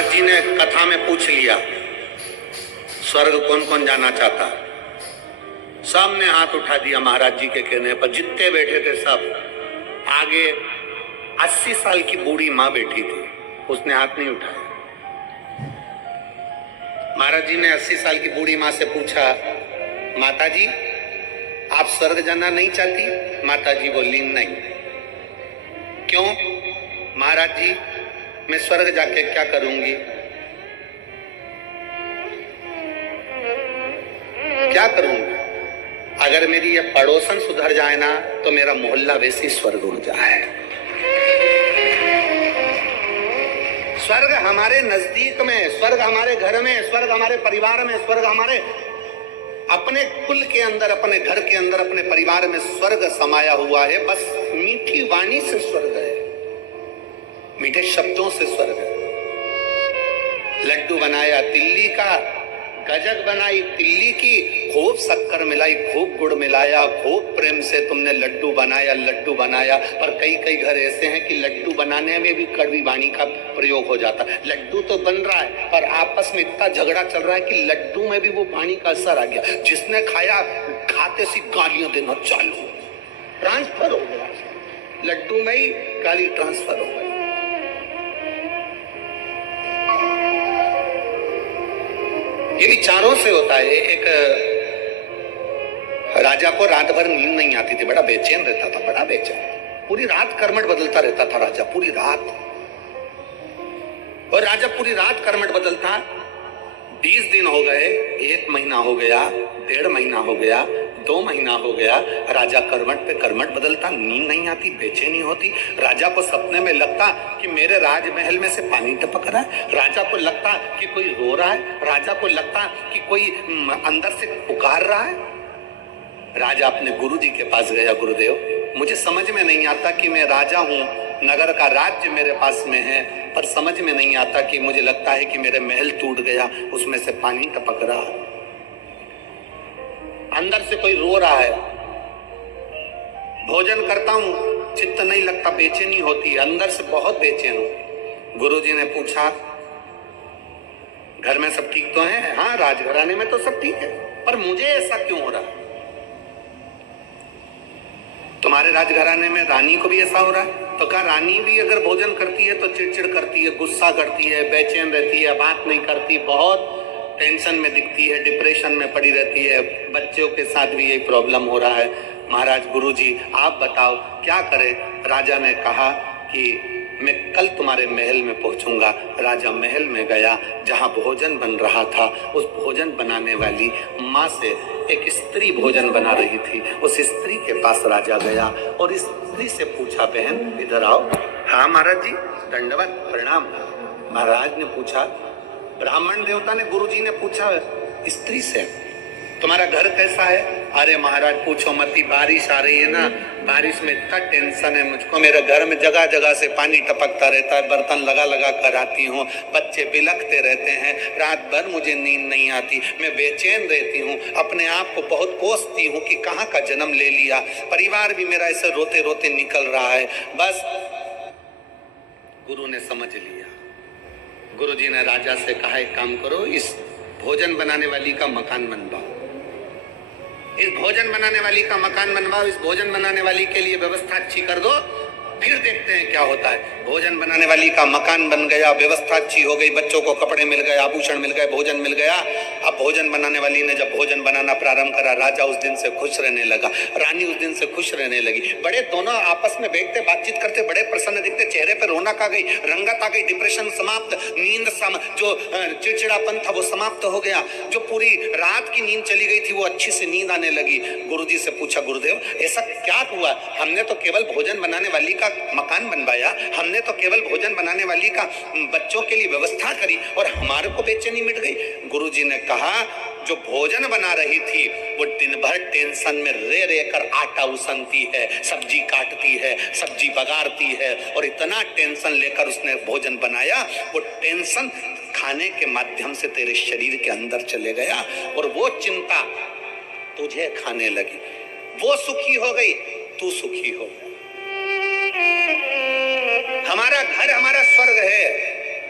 महाराज जी ने कथा में पूछ लिया स्वर्ग कौन कौन जाना चाहता। सब ने हाथ उठा दिया महाराज जी के कहने पर। जितने बैठे थे सब। आगे 80 साल की बूढ़ी माँ बैठी थी, उसने हाथ नहीं उठाया। महाराज जी ने 80 साल की बूढ़ी माँ से पूछा, माता जी आप स्वर्ग जाना नहीं चाहती? माता जी बोली नहीं। क्यों? महाराज जी मैं स्वर्ग जाके क्या करूंगी? क्या करूंगी? अगर मेरी ये पड़ोसन सुधर जाए ना तो मेरा मोहल्ला वैसे स्वर्ग हो जाए। स्वर्ग हमारे नजदीक में, स्वर्ग हमारे घर में, स्वर्ग हमारे परिवार में, स्वर्ग हमारे अपने कुल के अंदर, अपने घर के अंदर, अपने परिवार में स्वर्ग समाया हुआ है। बस मीठी वाणी से स्वर्ग है, मीठे शब्दों से स्वर्ग है। लड्डू बनाया तिल्ली का, गजक बनाई तिल्ली की, खूब शक्कर मिलाई, खूब गुड़ मिलाया, खूब प्रेम से तुमने लड्डू बनाया, लड्डू बनाया। पर कई कई घर ऐसे हैं कि लड्डू बनाने में भी कड़वी वाणी का प्रयोग हो जाता। लड्डू तो बन रहा है पर आपस में इतना झगड़ा चल रहा है कि लड्डू में भी वो वाणी का असर आ गया। जिसने खाया खाते सी गालियां देना चालू, ट्रांसफर हो गया, लड्डू में ही गाली ट्रांसफर हो गई। ये विचारों से होता है। एक राजा को रात भर नींद नहीं आती थी, बड़ा बेचैन रहता था, बड़ा बेचैन। पूरी रात कर्मठ बदलता रहता था राजा, पूरी रात। और राजा पूरी रात कर्मठ बदलता। 20 दिन हो गए, 1 महीना हो गया, 1.5 महीना हो गया, 2 महीना हो गया, राजा कर्मठ पे कर्मठ बदलता, नींद नहीं आती, बेचैनी होती। राजा को सपने में लगता कि मेरे राजमहल में से पानी टपक रहा है, राजा को लगता कि कोई रो रहा है, राजा को लगता कि कोई अंदर से पुकार रहा है। राजा अपने गुरुजी के पास गया, गुरुदेव मुझे समझ में नहीं आता कि मैं राजा हूँ, नगर का राज्य मेरे पास में है, पर समझ में नहीं आता कि मुझे लगता है कि मेरे महल टूट गया, उसमें से पानी टपक रहा है, अंदर से कोई रो रहा है। भोजन करता हूं, चित्त नहीं लगता, बेचैनी होती है, अंदर से बहुत बेचैन हूं। गुरुजी ने पूछा, घर में सब ठीक तो है? हाँ, राजघराने में तो सब ठीक है, पर मुझे ऐसा क्यों हो रहा है? तुम्हारे राजघराने में रानी को भी ऐसा हो रहा है? तो क्या रानी भी अगर भोजन करती है तो चिड़चिड़ करती है, गुस्सा करती है, बेचैन रहती है, बात नहीं करती, बहुत टेंशन में दिखती है, डिप्रेशन में पड़ी रहती है, बच्चों के साथ भी यही प्रॉब्लम हो रहा है। महाराज गुरुजी आप बताओ क्या करें? राजा ने कहा कि मैं कल तुम्हारे महल में पहुंचूंगा। राजा महल में गया, जहां भोजन बन रहा था, उस भोजन बनाने वाली माँ से एक स्त्री भोजन बना रही थी। उस स्त्री के पास राजा गया और इस स्त्री से पूछा, बहन इधर आओ। हाँ महाराज जी, दंडवत प्रणाम। महाराज ने पूछा, ब्राह्मण देवता ने, गुरुजी ने पूछा स्त्री से, तुम्हारा घर कैसा है? अरे महाराज पूछो मत, बारिश आ रही है ना, बारिश में इतना टेंशन है मुझको, मेरे घर में जगह जगह से पानी टपकता रहता है, बर्तन लगा लगा कर आती हूँ, बच्चे बिलखते रहते हैं, रात भर मुझे नींद नहीं आती, मैं बेचैन रहती हूँ, अपने आप को बहुत कोसती हूँ कि कहाँ का जन्म ले लिया, परिवार भी मेरा ऐसे रोते रोते निकल रहा है। बस गुरु ने समझ लिया। गुरुजी ने राजा से कहा, एक काम करो, इस भोजन बनाने वाली का मकान बनवाओ, इस भोजन बनाने वाली का मकान बनवाओ, इस भोजन बनाने वाली के लिए व्यवस्था अच्छी कर दो, फिर देखते हैं क्या होता है। भोजन बनाने वाली का मकान बन गया, व्यवस्था अच्छी हो गई, बच्चों को कपड़े मिल गए, आभूषण मिल गए, भोजन मिल गया। अब भोजन बनाने वाली ने जब भोजन बनाना प्रारंभ करा, राजा उस दिन से खुश रहने लगा, रानी उस दिन से खुश रहने लगी। बड़े दोनों आपस में बैठते बातचीत करते, बड़े प्रसन्न दिखते, चेहरे पर रौनक आ गई, रंगत आ गई, डिप्रेशन समाप्त, नींद जो चिड़चिड़ापन था वो समाप्त हो गया, जो पूरी रात की नींद चली गई थी वो अच्छी से नींद आने लगी। गुरुजी से पूछा, गुरुदेव ऐसा क्या हुआ? हमने तो केवल भोजन बनाने वाली का मकान बनवाया, हमने तो केवल भोजन बनाने वाली का बच्चों के लिए व्यवस्था करी और हमारे को बेचैनी मिट गई। गुरुजी ने कहा, जो भोजन बना रही थी वो दिन भर टेंशन में रह रहकर आटा उसनती है, सब्जी काटती है, सब्जी बगाड़ती है, और इतना टेंशन लेकर उसने भोजन बनाया, वो टेंशन खाने के माध्यम से तेरे शरीर के अंदर चले गया और वो चिंता तुझे खाने लगी। वो सुखी हो गई, तू सुखी हो गया। हमारा घर हमारा स्वर्ग है,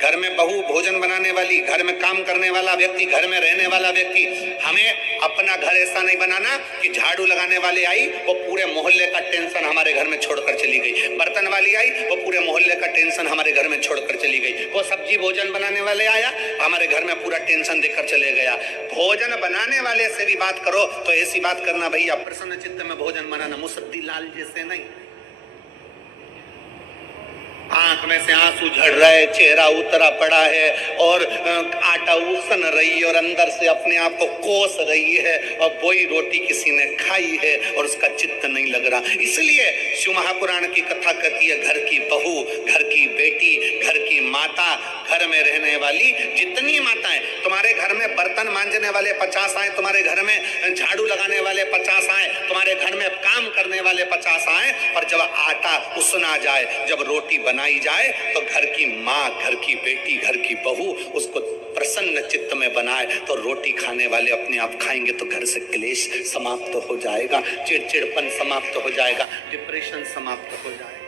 घर में बहू भोजन बनाने वाली, घर में काम करने वाला व्यक्ति, घर में रहने वाला व्यक्ति, हमें अपना घर ऐसा नहीं बनाना कि झाड़ू लगाने वाली आई वो पूरे मोहल्ले का टेंशन हमारे घर में छोड़कर चली गई, बर्तन वाली आई वो पूरे मोहल्ले का टेंशन हमारे घर में छोड़कर चली गई, वो सब्जी भोजन बनाने वाले आया हमारे घर में पूरा टेंशन देकर चले गया। भोजन बनाने वाले से भी बात करो तो ऐसी बात करना भैया प्रसन्न चित्त में भोजन बनाना, मुसद्दी लाल जैसे नहीं। आंख में से आंसू झड़ रहा है, चेहरा उतरा पड़ा है और आटा उसन रही है और अंदर से अपने आप को कोस रही है और वही रोटी किसी ने खाई है और उसका चित्त नहीं लग रहा। इसलिए शिव महापुराण की कथा कहती है घर की बहू, घर की बेटी, घर की माता, घर में रहने वाली जितनी माताएं, तुम्हारे घर में बर्तन मांजने वाले 50 आए, तुम्हारे घर में झाड़ू लगाने वाले 50 आए, तुम्हारे घर में काम करने वाले 50 आए, और जब आटा उसना जाए, जब रोटी बनाई जाए तो घर की माँ, घर की बेटी, घर की बहू उसको प्रसन्न चित्त में बनाए तो रोटी खाने वाले अपने आप खाएंगे तो घर से क्लेश समाप्त हो जाएगा, चिड़चिड़पन समाप्त हो जाएगा, डिप्रेशन समाप्त हो जाएगा।